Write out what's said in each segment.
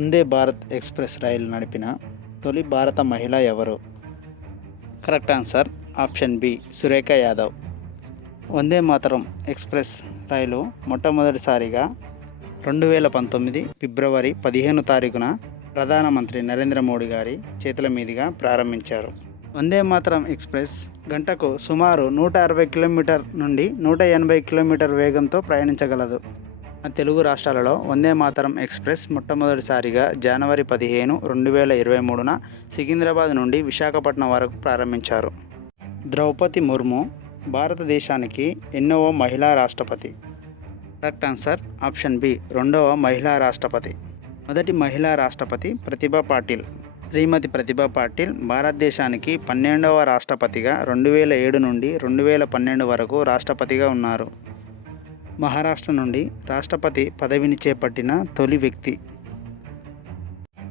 Vande Bharat express రైలు నడిపిన తొలి భారత మహిళ ఎవరు? Correct answer option B Surekha Yadav. Vande Mataram express రైలు మొట్టమొదటిసారిగా 2019 ఫిబ్రవరి 15 తారీఖున ప్రధానమంత్రి నరేంద్ర మోడీ గారి చేతుల మీదుగా ప్రారంభించారు. వందే మాతరం ఎక్స్ప్రెస్ గంటకు సుమారు 160 కిలోమీటర్ నుండి 180 కిలోమీటర్ వేగంతో ప్రయాణించగలదు. తెలుగు రాష్ట్రాలలో వందే మాతరం ఎక్స్ప్రెస్ మొట్టమొదటిసారిగా జనవరి 15, 2023న సికింద్రాబాద్ నుండి విశాఖపట్నం వరకు ప్రారంభించారు. ద్రౌపది ముర్ము భారతదేశానికి ఎన్నవ మహిళా రాష్ట్రపతి? కరెక్ట్ ఆన్సర్ ఆప్షన్ బి రెండవ మహిళా రాష్ట్రపతి. మొదటి మహిళా రాష్ట్రపతి ప్రతిభా పాటిల్. శ్రీమతి ప్రతిభా పాటిల్ భారతదేశానికి 12వ రాష్ట్రపతిగా 2007 నుండి 2012 వరకు రాష్ట్రపతిగా ఉన్నారు. మహారాష్ట్ర నుండి రాష్ట్రపతి పదవిని చేపట్టిన తొలి వ్యక్తి.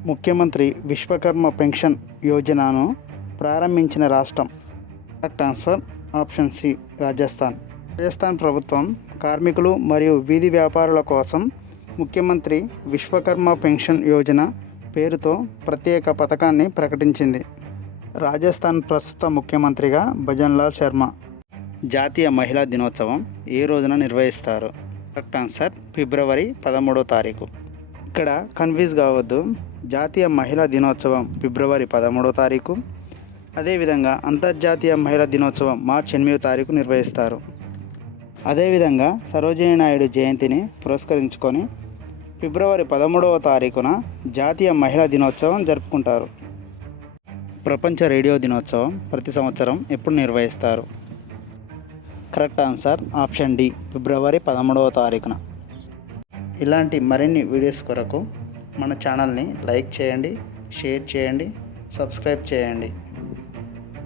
ముఖ్యమంత్రి విశ్వకర్మ పెన్షన్ యోజనను ప్రారంభించిన రాష్ట్రం? Correct answer option C Rajasthan. Rajasthan ప్రభుత్వం కార్మికులు మరియు వీధి వ్యాపారుల కోసం ముఖ్యమంత్రి విశ్వకర్మ పెన్షన్ యోజన పేరుతో ప్రత్యేక పథకాన్ని ప్రకటించింది. రాజస్థాన్ ప్రస్తుత ముఖ్యమంత్రిగా భజన్లాల్ శర్మ. జాతీయ మహిళా దినోత్సవం ఏ రోజున నిర్వహిస్తారు? కరెక్ట్ ఆన్సర్ ఫిబ్రవరి 13వ తారీఖు. ఇక్కడ కన్ఫ్యూజ్ కావద్దు. జాతీయ మహిళా దినోత్సవం ఫిబ్రవరి 13వ తారీఖు. అదేవిధంగా అంతర్జాతీయ మహిళా దినోత్సవం మార్చి 8వ తారీఖు నిర్వహిస్తారు. అదేవిధంగా సరోజినీ నాయుడు జయంతిని పురస్కరించుకొని ఫిబ్రవరి 13వ తారీఖున జాతీయ మహిళా దినోత్సవం జరుపుకుంటారు. ప్రపంచ రేడియో దినోత్సవం ప్రతి సంవత్సరం ఎప్పుడు నిర్వహిస్తారు? కరెక్ట్ ఆన్సర్ ఆప్షన్ డి ఫిబ్రవరి 13వ తారీఖున. ఇలాంటి మరిన్ని వీడియోస్ కొరకు మన ఛానల్ని లైక్ చేయండి, షేర్ చేయండి, సబ్స్క్రైబ్ చేయండి.